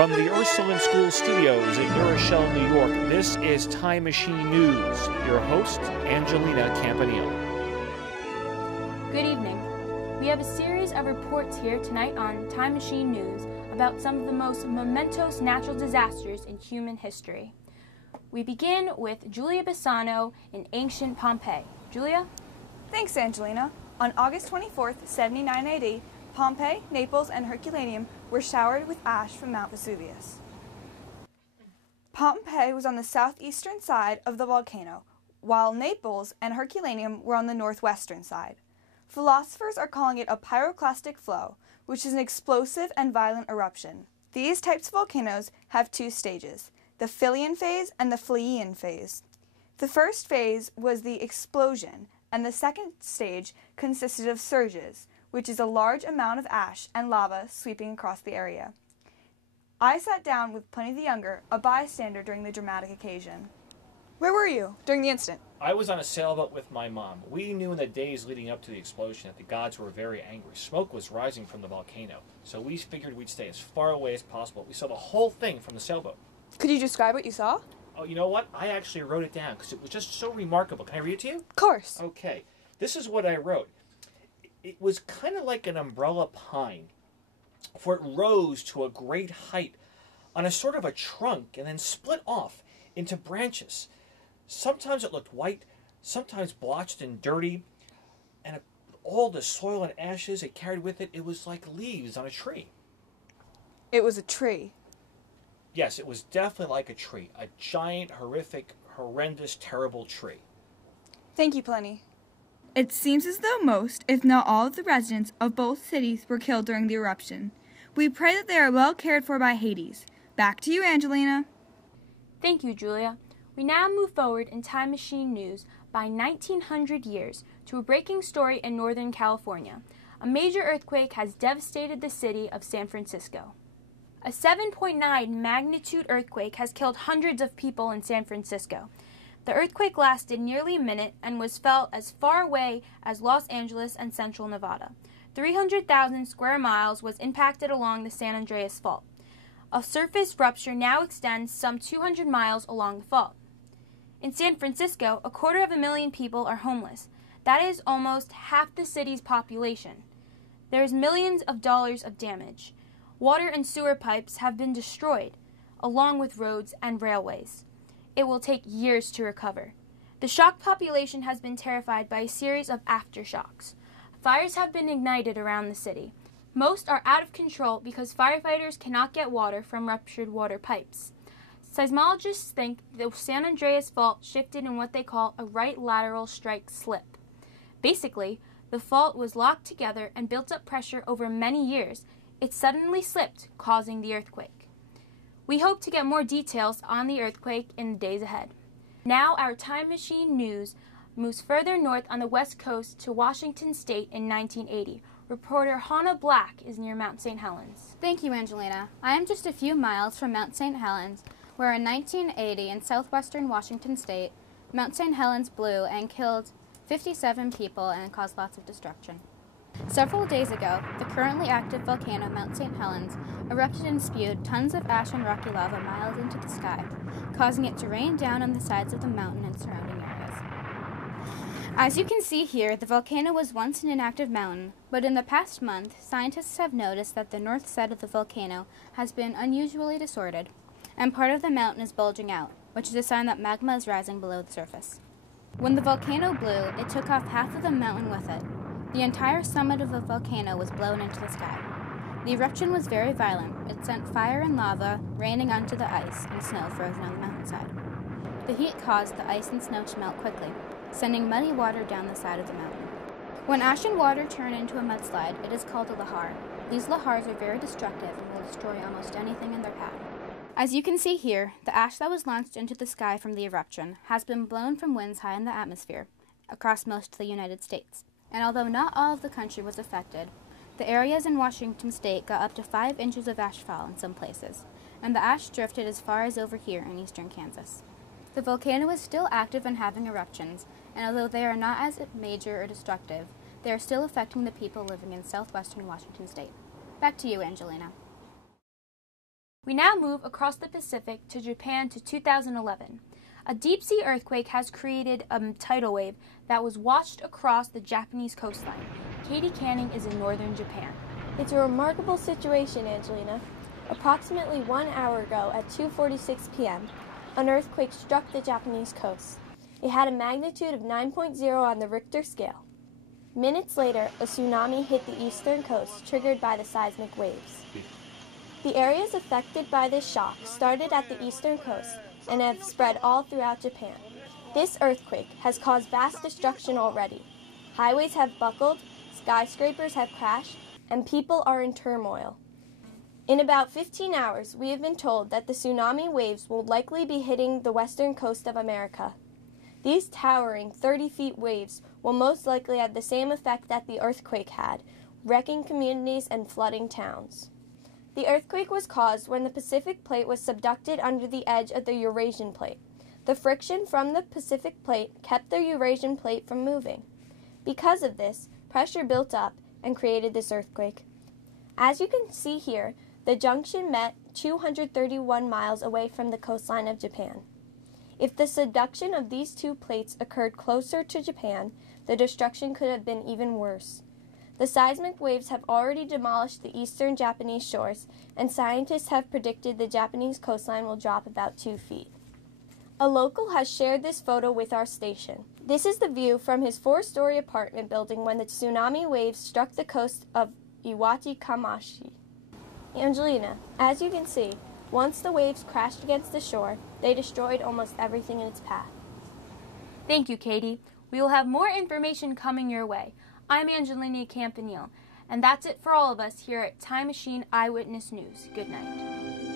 From the Ursuline School Studios in New Rochelle, New York, this is Time Machine News. Your host, Angelina Campanile. Good evening. We have a series of reports here tonight on Time Machine News about some of the most momentous natural disasters in human history. We begin with Julia Bassano in ancient Pompeii. Julia? Thanks, Angelina. On August 24th, 79 AD, Pompeii, Naples, and Herculaneum were showered with ash from Mount Vesuvius. Pompeii was on the southeastern side of the volcano, while Naples and Herculaneum were on the northwestern side. Philosophers are calling it a pyroclastic flow, which is an explosive and violent eruption. These types of volcanoes have two stages, the Philian phase and the Phleian phase. The first phase was the explosion, and the second stage consisted of surges, which is a large amount of ash and lava sweeping across the area. I sat down with Pliny the Younger, a bystander during the dramatic occasion. Where were you during the incident? I was on a sailboat with my mom. We knew in the days leading up to the explosion that the gods were very angry. Smoke was rising from the volcano, so we figured we'd stay as far away as possible. We saw the whole thing from the sailboat. Could you describe what you saw? Oh, you know what? I actually wrote it down because it was just so remarkable. Can I read it to you? Of course. Okay. This is what I wrote. It was kind of like an umbrella pine, for it rose to a great height on a sort of a trunk and then split off into branches. Sometimes it looked white, sometimes blotched and dirty, and all the soil and ashes it carried with it, it was like leaves on a tree. It was a tree. Yes, it was definitely like a tree. A giant, horrific, horrendous, terrible tree. Thank you, Pliny. It seems as though most, if not all, of the residents of both cities were killed during the eruption. We pray that they are well cared for by Hades. Back to you, Angelina. Thank you, Julia. We now move forward in Time Machine News by 1900 years to a breaking story in Northern California. A major earthquake has devastated the city of San Francisco. A 7.9 magnitude earthquake has killed hundreds of people in San Francisco. The earthquake lasted nearly a minute and was felt as far away as Los Angeles and central Nevada. 300,000 square miles was impacted along the San Andreas Fault. A surface rupture now extends some 200 miles along the fault. In San Francisco, 250,000 people are homeless. That is almost half the city's population. There is millions of dollars of damage. Water and sewer pipes have been destroyed, along with roads and railways. It will take years to recover. The shocked population has been terrified by a series of aftershocks. Fires have been ignited around the city. Most are out of control because firefighters cannot get water from ruptured water pipes. Seismologists think the San Andreas Fault shifted in what they call a right lateral strike slip. Basically, the fault was locked together and built up pressure over many years. It suddenly slipped, causing the earthquake. We hope to get more details on the earthquake in the days ahead. Now our Time Machine News moves further north on the west coast to Washington State in 1980. Reporter Hannah Black is near Mount St. Helens. Thank you, Angelina. I am just a few miles from Mount St. Helens, where in 1980 in southwestern Washington State, Mount St. Helens blew and killed 57 people and caused lots of destruction. Several days ago, the currently active volcano Mount St. Helens erupted and spewed tons of ash and rocky lava miles into the sky, causing it to rain down on the sides of the mountain and surrounding areas. As you can see here, the volcano was once an inactive mountain, but in the past month, scientists have noticed that the north side of the volcano has been unusually distorted, and part of the mountain is bulging out, which is a sign that magma is rising below the surface. When the volcano blew, it took off half of the mountain with it. The entire summit of the volcano was blown into the sky. The eruption was very violent. It sent fire and lava raining onto the ice and snow frozen on the mountainside. The heat caused the ice and snow to melt quickly, sending muddy water down the side of the mountain. When ash and water turn into a mudslide, it is called a lahar. These lahars are very destructive and will destroy almost anything in their path. As you can see here, the ash that was launched into the sky from the eruption has been blown from winds high in the atmosphere across most of the United States. And although not all of the country was affected, the areas in Washington State got up to 5 inches of ashfall in some places, and the ash drifted as far as over here in eastern Kansas. The volcano is still active and having eruptions, and although they are not as major or destructive, they are still affecting the people living in southwestern Washington State. Back to you, Angelina. We now move across the Pacific to Japan to 2011. A deep-sea earthquake has created a tidal wave that was watched across the Japanese coastline. Katie Canning is in northern Japan. It's a remarkable situation, Angelina. Approximately 1 hour ago at 2:46 p.m., an earthquake struck the Japanese coast. It had a magnitude of 9.0 on the Richter scale. Minutes later, a tsunami hit the eastern coast, triggered by the seismic waves. The areas affected by this shock started at the eastern coast and have spread all throughout Japan. This earthquake has caused vast destruction already. Highways have buckled, skyscrapers have crashed, and people are in turmoil. In about 15 hours, we have been told that the tsunami waves will likely be hitting the western coast of America. These towering 30-feet waves will most likely have the same effect that the earthquake had, wrecking communities and flooding towns. The earthquake was caused when the Pacific Plate was subducted under the edge of the Eurasian Plate. The friction from the Pacific Plate kept the Eurasian Plate from moving. Because of this, pressure built up and created this earthquake. As you can see here, the junction met 231 miles away from the coastline of Japan. If the subduction of these two plates occurred closer to Japan, the destruction could have been even worse. The seismic waves have already demolished the eastern Japanese shores, and scientists have predicted the Japanese coastline will drop about 2 feet. A local has shared this photo with our station. This is the view from his 4-story apartment building when the tsunami waves struck the coast of Iwate-Kamashi. Angelina, as you can see, once the waves crashed against the shore, they destroyed almost everything in its path. Thank you, Katie. We will have more information coming your way. I'm Angelina Campanile, and that's it for all of us here at Time Machine Eyewitness News. Good night.